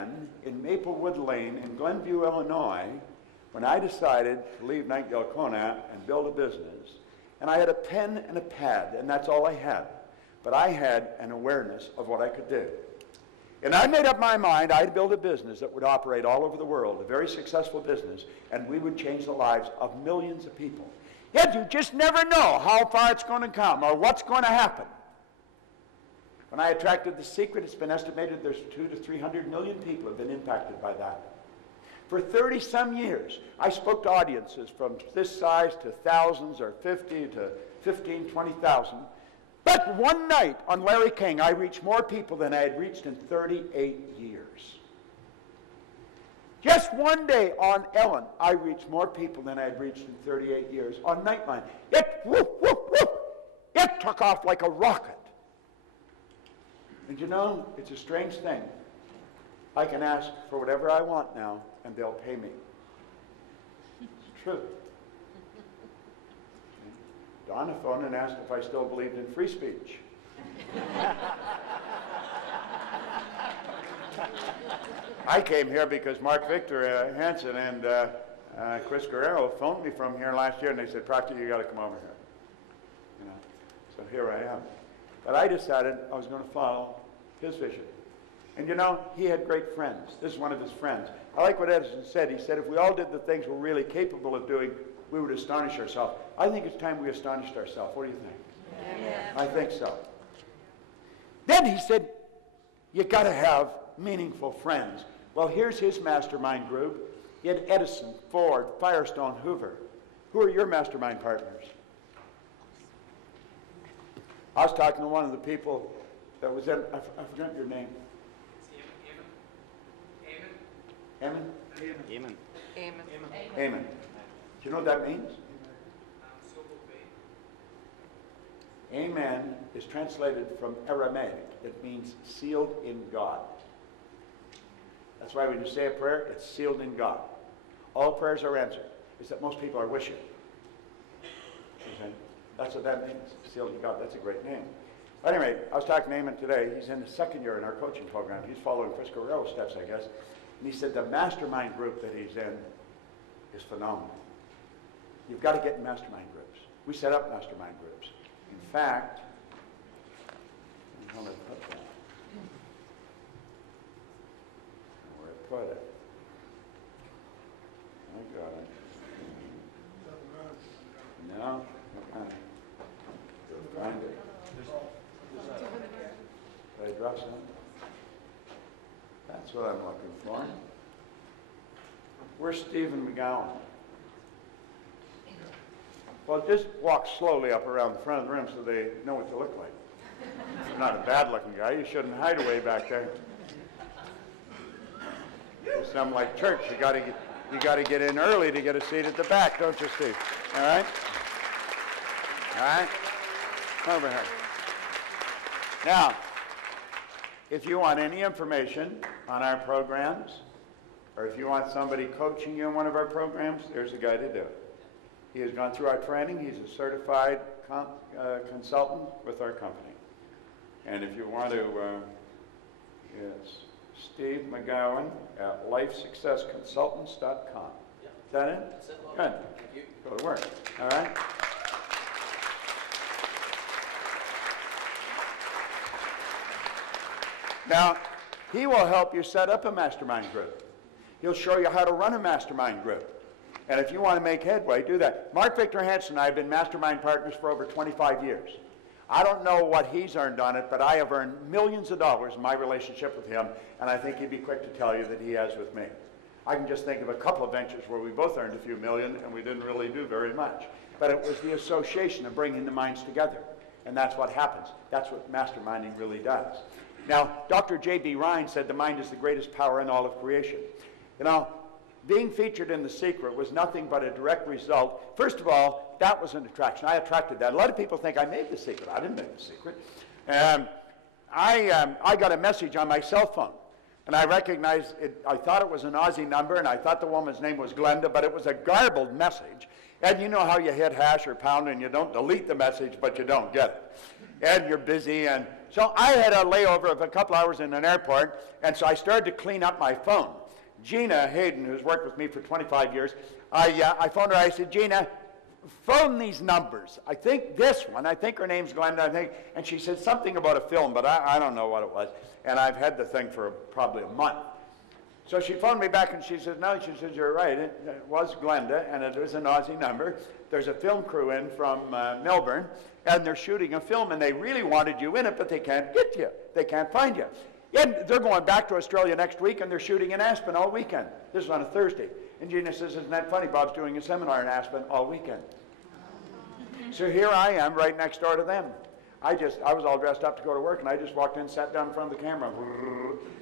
in Maplewood Lane in Glenview, Illinois, when I decided to leave Nightingale Conant and build a business. And I had a pen and a pad, and that's all I had. But I had an awareness of what I could do. And I made up my mind I'd build a business that would operate all over the world, a very successful business, and we would change the lives of millions of people. Yet you just never know how far it's going to come or what's going to happen. When I attracted The Secret, it's been estimated there's 200 to 300 million people have been impacted by that. For 30-some years, I spoke to audiences from this size to thousands or 50 to 15, 20,000. But one night on Larry King, I reached more people than I had reached in 38 years. Just one day on Ellen, I reached more people than I had reached in 38 years. On Nightline, it took off like a rocket. And you know, it's a strange thing. I can ask for whatever I want now, and they'll pay me. It's true. Donna phoned and asked if I still believed in free speech. I came here because Mark Victor Hansen and Chris Guerrero phoned me from here last year, and they said, Proctor, you got to come over here. You know, so here I am. But I decided I was going to follow his vision. And you know, he had great friends. This is one of his friends. I like what Edison said. He said, if we all did the things we're really capable of doing, we would astonish ourselves. I think it's time we astonished ourselves. What do you think? Yeah. I think so. Then he said, you got to have meaningful friends. Well, here's his mastermind group. He had Edison, Ford, Firestone, Hoover. Who are your mastermind partners? I was talking to one of the people that was in, I forgot your name. Amen? Amen. Amen. Do you know what that means? Amen is translated from Aramaic. It means sealed in God. That's why when you say a prayer, it's sealed in God. All prayers are answered. It's that most people are wishing. Okay? That's what that means, sealed in God. That's a great name. But anyway, I was talking to Eamon today. He's in the second year in our coaching program. He's following Chris Guerrero's steps, I guess. And he said the mastermind group that he's in is phenomenal. You've got to get in mastermind groups. We set up mastermind groups. In fact, where I put it. I got it. No, okay. Find it. Did I draw something? That's what I'm looking for. Where's Stephen McGowan? Well, just walk slowly up around the front of the room so they know what you look like. You're not a bad-looking guy. You shouldn't hide away back there. Something like church. You got to get in early to get a seat at the back, don't you, Steve? All right. All right. Over here. Now, if you want any information on our programs, or if you want somebody coaching you in one of our programs, there's a guy to do it. He has gone through our training. He's a certified consultant with our company. And if you want to, it's Steve McGowan at lifesuccessconsultants.com. Yeah. Is that it? That's it. Good. Thank you. Go to work. All right. Now, he will help you set up a mastermind group. He'll show you how to run a mastermind group. And if you want to make headway, do that. Mark Victor Hansen and I have been mastermind partners for over 25 years. I don't know what he's earned on it, but I have earned millions of dollars in my relationship with him, and I think he'd be quick to tell you that he has with me. I can just think of a couple of ventures where we both earned a few million, and we didn't really do very much. But it was the association of bringing the minds together, and that's what happens. That's what masterminding really does. Now, Dr. J.B. Ryan said the mind is the greatest power in all of creation. You know, being featured in The Secret was nothing but a direct result. First of all, that was an attraction. I attracted that. A lot of people think I made The Secret. I didn't make The Secret. I got a message on my cell phone, and I recognized it. I thought it was an Aussie number, and I thought the woman's name was Glenda, but it was a garbled message. And you know how you hit hash or pound and you don't delete the message, but you don't get it. and you're busy. And so I had a layover of a couple hours in an airport, and so I started to clean up my phone. Gina Hayden, who's worked with me for 25 years, I phoned her. I said, Gina, phone these numbers. I think this one, I think her name's Glenda, I think, and she said something about a film, but I don't know what it was. And I've had the thing for probably a month. So she phoned me back and she says, no, she says, you're right, it was Glenda, and it was an Aussie number. There's a film crew in from Melbourne, and they're shooting a film, and they really wanted you in it, but they can't get you. They can't find you. And they're going back to Australia next week, and they're shooting in Aspen all weekend. This is on a Thursday. And Gina says, isn't that funny? Bob's doing a seminar in Aspen all weekend. So here I am right next door to them. I was all dressed up to go to work, and I just walked in, sat down in front of the camera,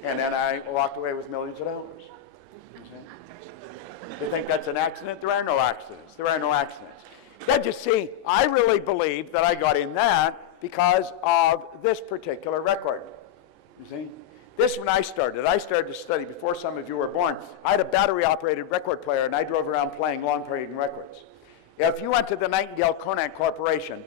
and then I walked away with millions of dollars. You think that's an accident? There are no accidents. There are no accidents. Then you see, I really believe that I got in that because of this particular record. You see? This when I started to study before some of you were born. I had a battery-operated record player, and I drove around playing long-playing records. If you went to the Nightingale Corporation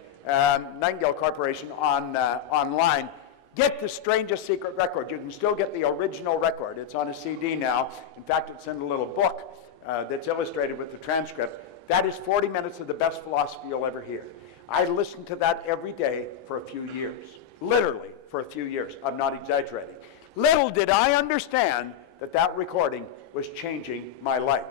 online, get the Strangest Secret record. You can still get the original record. It's on a CD now. In fact, it's in a little book that's illustrated with the transcript. That is 40 minutes of the best philosophy you'll ever hear. I listened to that every day for a few years. Literally for a few years. I'm not exaggerating. Little did I understand that that recording was changing my life.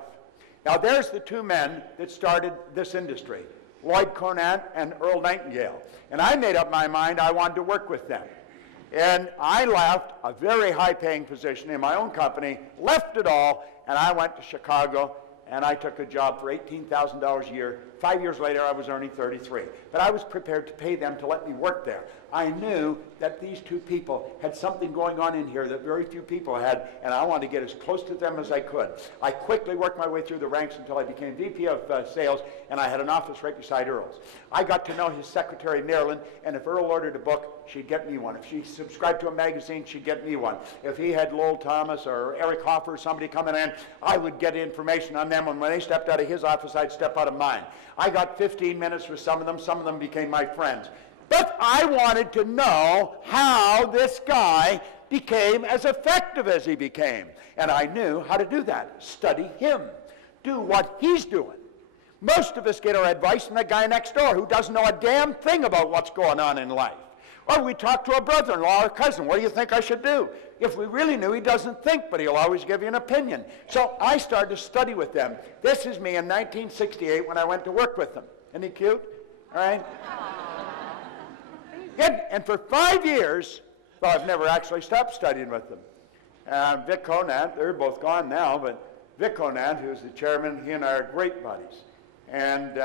Now there's the two men that started this industry, Lloyd Conant and Earl Nightingale. And I made up my mind I wanted to work with them. And I left a very high-paying position in my own company, left it all, and I went to Chicago, and I took a job for $18,000 a year. 5 years later, I was earning $33,000. But I was prepared to pay them to let me work there. I knew that these two people had something going on in here that very few people had, and I wanted to get as close to them as I could. I quickly worked my way through the ranks until I became VP of sales, and I had an office right beside Earl's. I got to know his secretary, Marilyn, and if Earl ordered a book, she'd get me one. If she subscribed to a magazine, she'd get me one. If he had Lowell Thomas or Eric Hoffer or somebody coming in, I would get information on them, and when they stepped out of his office, I'd step out of mine. I got 15 minutes with some of them became my friends. But I wanted to know how this guy became as effective as he became. And I knew how to do that. Study him. Do what he's doing. Most of us get our advice from the guy next door who doesn't know a damn thing about what's going on in life. Or we talk to a brother-in-law or cousin. What do you think I should do? If we really knew, he doesn't think, but he'll always give you an opinion. So I started to study with them. This is me in 1968 when I went to work with them. Isn't he cute? All right? And for 5 years, well, I've never actually stopped studying with them. Vic Conant, they're both gone now, but Vic Conant, who's the chairman, he and I are great buddies. And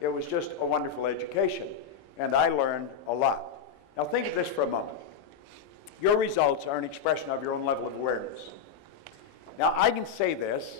it was just a wonderful education. And I learned a lot. Now think of this for a moment. Your results are an expression of your own level of awareness. Now I can say this,